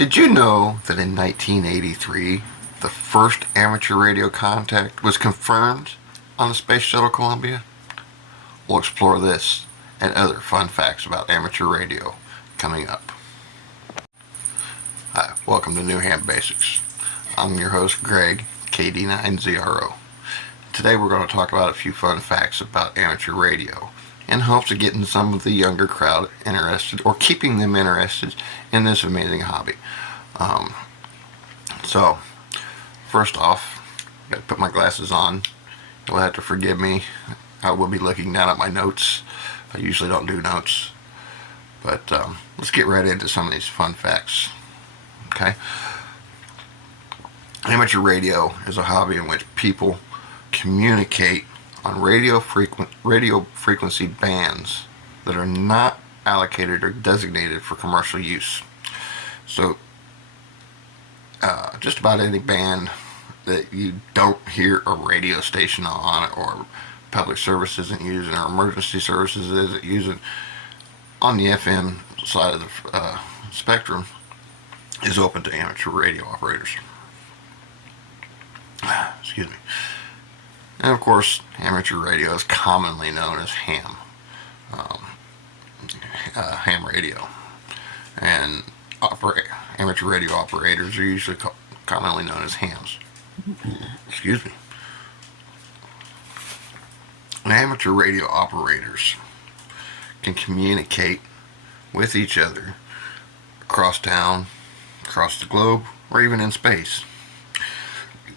Did you know that in 1983, the first amateur radio contact was confirmed on the Space Shuttle Columbia? We'll explore this and other fun facts about amateur radio coming up. Hi, welcome to New Ham Basics. I'm your host, Greg, KD9ZRO. Today we're going to talk about a few fun facts about amateur radio in hopes of getting some of the younger crowd interested or keeping them interested in this amazing hobby. So, first off, I gotta put my glasses on. You'll have to forgive me. I will be looking down at my notes. I usually don't do notes. But let's get right into some of these fun facts. Okay? Amateur radio is a hobby in which people communicate on radio frequency bands that are not allocated or designated for commercial use. So just about any band that you don't hear a radio station on, or public service isn't using, or emergency services isn't using on the FM side of the spectrum, is open to amateur radio operators. Excuse me. And of course, amateur radio is commonly known as ham. Ham radio. And amateur radio operators are usually commonly known as hams. Excuse me. And amateur radio operators can communicate with each other across town, across the globe, or even in space.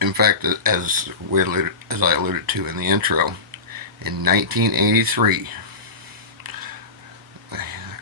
In fact, as I alluded to in the intro, in 1983,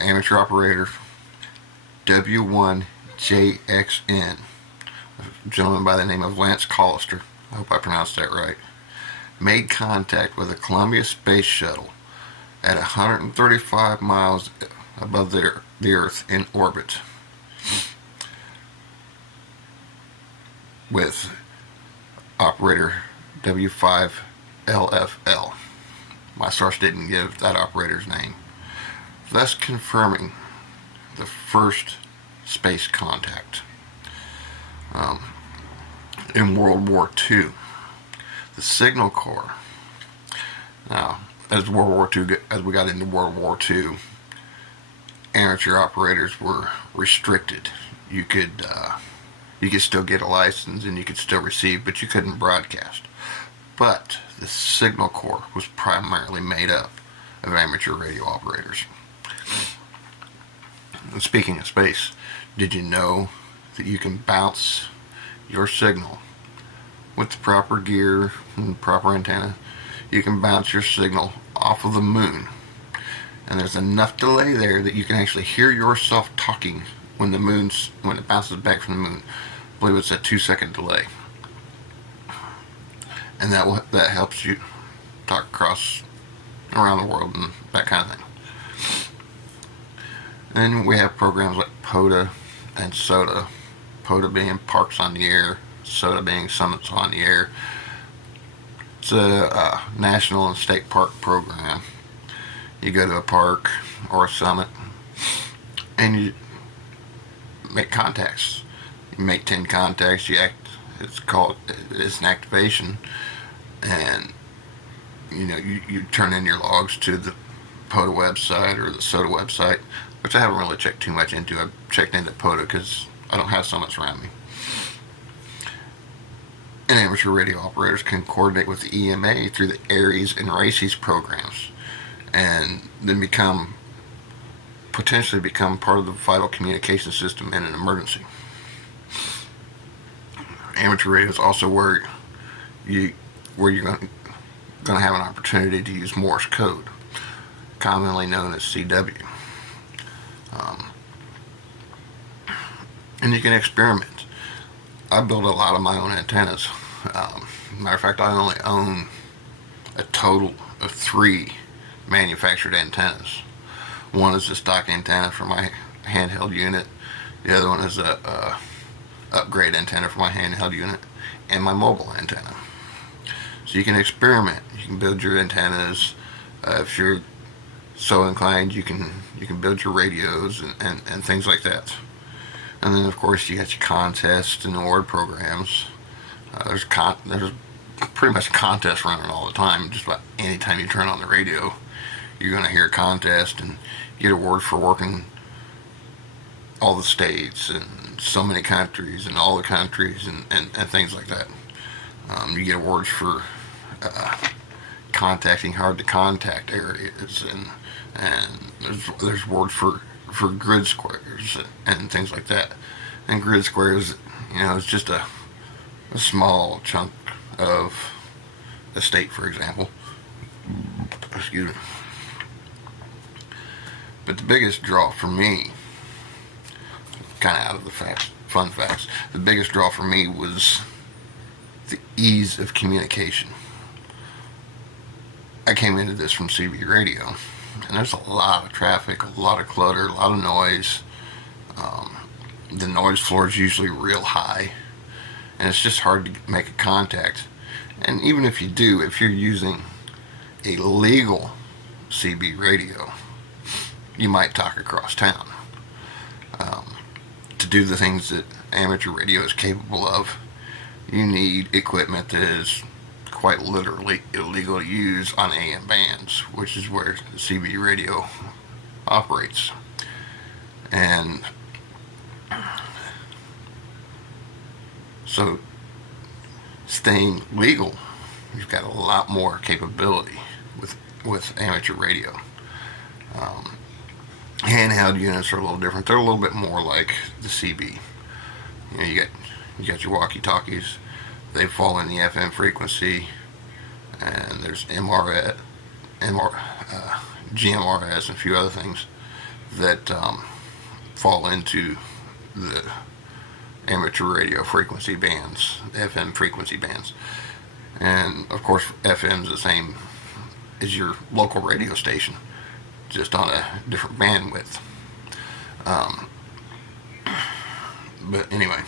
amateur operator W1JXN, a gentleman by the name of Lance Callister, I hope I pronounced that right, made contact with the Columbia Space Shuttle at 135 miles above the Earth in orbit with operator W5LFL. My source didn't give that operator's name, thus confirming the first space contact. In World War II, the Signal Corps. Now, as we got into World War II, amateur operators were restricted. You could still get a license and you could still receive, but you couldn't broadcast. But the Signal Corps was primarily made up of amateur radio operators. And speaking of space, did you know that you can bounce your signal with the proper gear and proper antenna? You can bounce your signal off of the moon, and there's enough delay there that you can actually hear yourself talking when it bounces back from the moon. I believe it's a 2-second delay, and that helps you talk across around the world and that kind of thing. Then we have programs like POTA and SOTA. POTA being Parks on the Air, SOTA being Summits on the Air. It's a national and state park program. You go to a park or a summit and you make contacts. You make 10 contacts. It's an activation, and you turn in your logs to the POTA website or the SOTA website, which I haven't really checked too much into. I've checked into POTA because I don't have summits around me. And amateur radio operators can coordinate with the EMA through the ARES and RACES programs, and then potentially become part of the vital communication system in an emergency. Amateur radio is also where you're going to have an opportunity to use Morse code, commonly known as CW. And you can experiment. I built a lot of my own antennas. Matter of fact, I only own a total of 3 manufactured antennas. One is a stock antenna for my handheld unit. The other one is a upgrade antenna for my handheld unit, and my mobile antenna. So you can experiment. You can build your antennas. If you're so inclined, you can build your radios and things like that. And then, of course, you got your contests and award programs. There's pretty much contests running all the time. Just about any time you turn on the radio, you're going to hear a contest and get awards for working all the states and so many countries and all the countries and things like that. You get awards for contacting hard to contact areas, and there's awards for grid squares and things like that. And grid squares, is just a small chunk of a state, for example. Excuse me. But the biggest draw for me, kind of out of the fun facts, the biggest draw for me was the ease of communication. I came into this from CB radio, and there's a lot of traffic, a lot of clutter, a lot of noise. The noise floor is usually real high, and it's just hard to make a contact. And even if you do, if you're using a legal CB radio, you might talk across town. To do the things that amateur radio is capable of, you need equipment that is quite literally illegal to use on AM bands, which is where the CB radio operates. And so staying legal, you've got a lot more capability with amateur radio. Handheld units are a little different. They're a little bit more like the CB. You got your walkie-talkies. They fall in the FM frequency, and there's GMRS, and a few other things that fall into the amateur radio frequency bands, FM frequency bands. And of course, FM's the same as your local radio station, just on a different bandwidth. But anyway,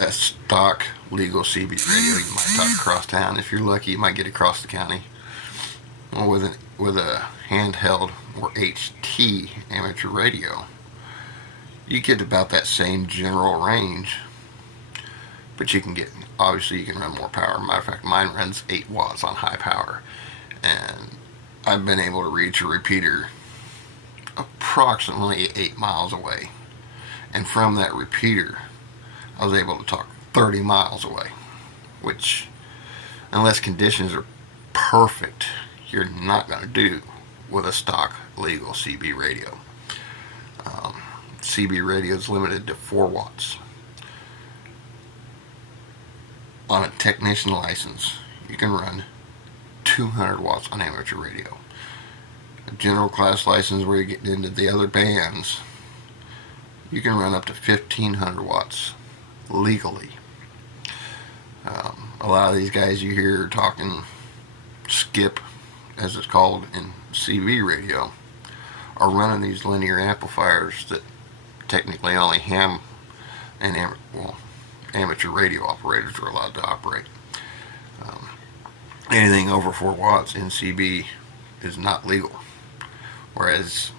a stock legal CB radio, you might talk across town. If you're lucky, you might get across the county. Well, with a handheld or HT amateur radio, you get about that same general range, but you can run more power. Matter of fact, mine runs 8 watts on high power, and I've been able to reach a repeater approximately 8 miles away. And from that repeater, I was able to talk 30 miles away, which, unless conditions are perfect, you're not going to do with a stock legal CB radio. CB radio is limited to 4 watts. On a technician license, you can run 200 watts on amateur radio. A general class license, where you get into the other bands, you can run up to 1,500 watts legally. A lot of these guys you hear talking skip, as it's called in CB radio, are running these linear amplifiers that technically only ham and amateur radio operators are allowed to operate. Anything over 4 watts in CB is not legal, whereas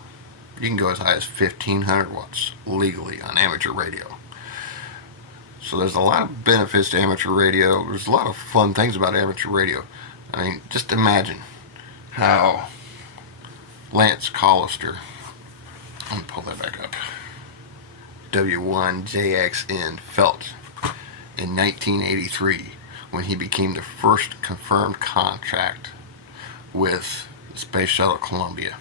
you can go as high as 1,500 watts legally on amateur radio. So there's a lot of benefits to amateur radio. There's a lot of fun things about amateur radio. I mean, just imagine how Lance Collister, let me pull that back up, W1JXN felt in 1983 when he became the first confirmed contact with the Space Shuttle Columbia.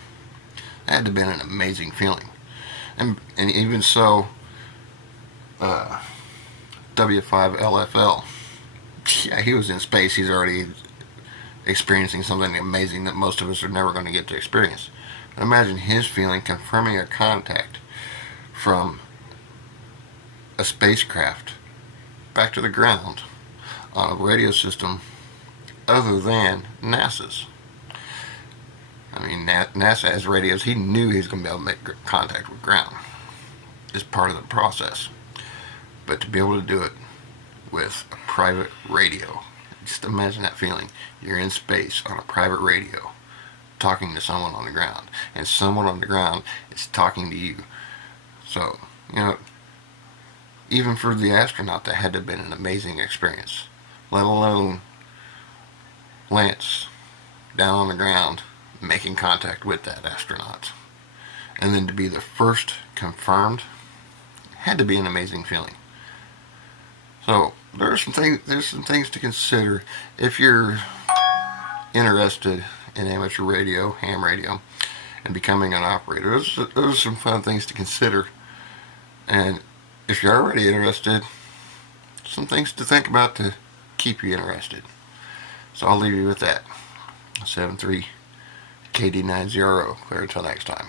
That had to have been an amazing feeling. And even so, W5LFL, yeah, he was in space. He's already experiencing something amazing that most of us are never going to get to experience. But imagine his feeling confirming a contact from a spacecraft back to the ground on a radio system other than NASA's. I mean, NASA has radios. He knew he was going to be able to make contact with ground. It's part of the process. But to be able to do it with a private radio, just imagine that feeling. You're in space on a private radio talking to someone on the ground, and someone on the ground is talking to you So, you know, even for the astronaut, that had to have been an amazing experience. Let alone Lance down on the ground making contact with that astronaut. And then to be the first confirmed had to be an amazing feeling. So there's some things to consider if you're interested in amateur radio, ham radio, and becoming an operator. Those are some fun things to consider. And if you're already interested, some things to think about to keep you interested. So I'll leave you with that. 73 KD90. Clear until next time.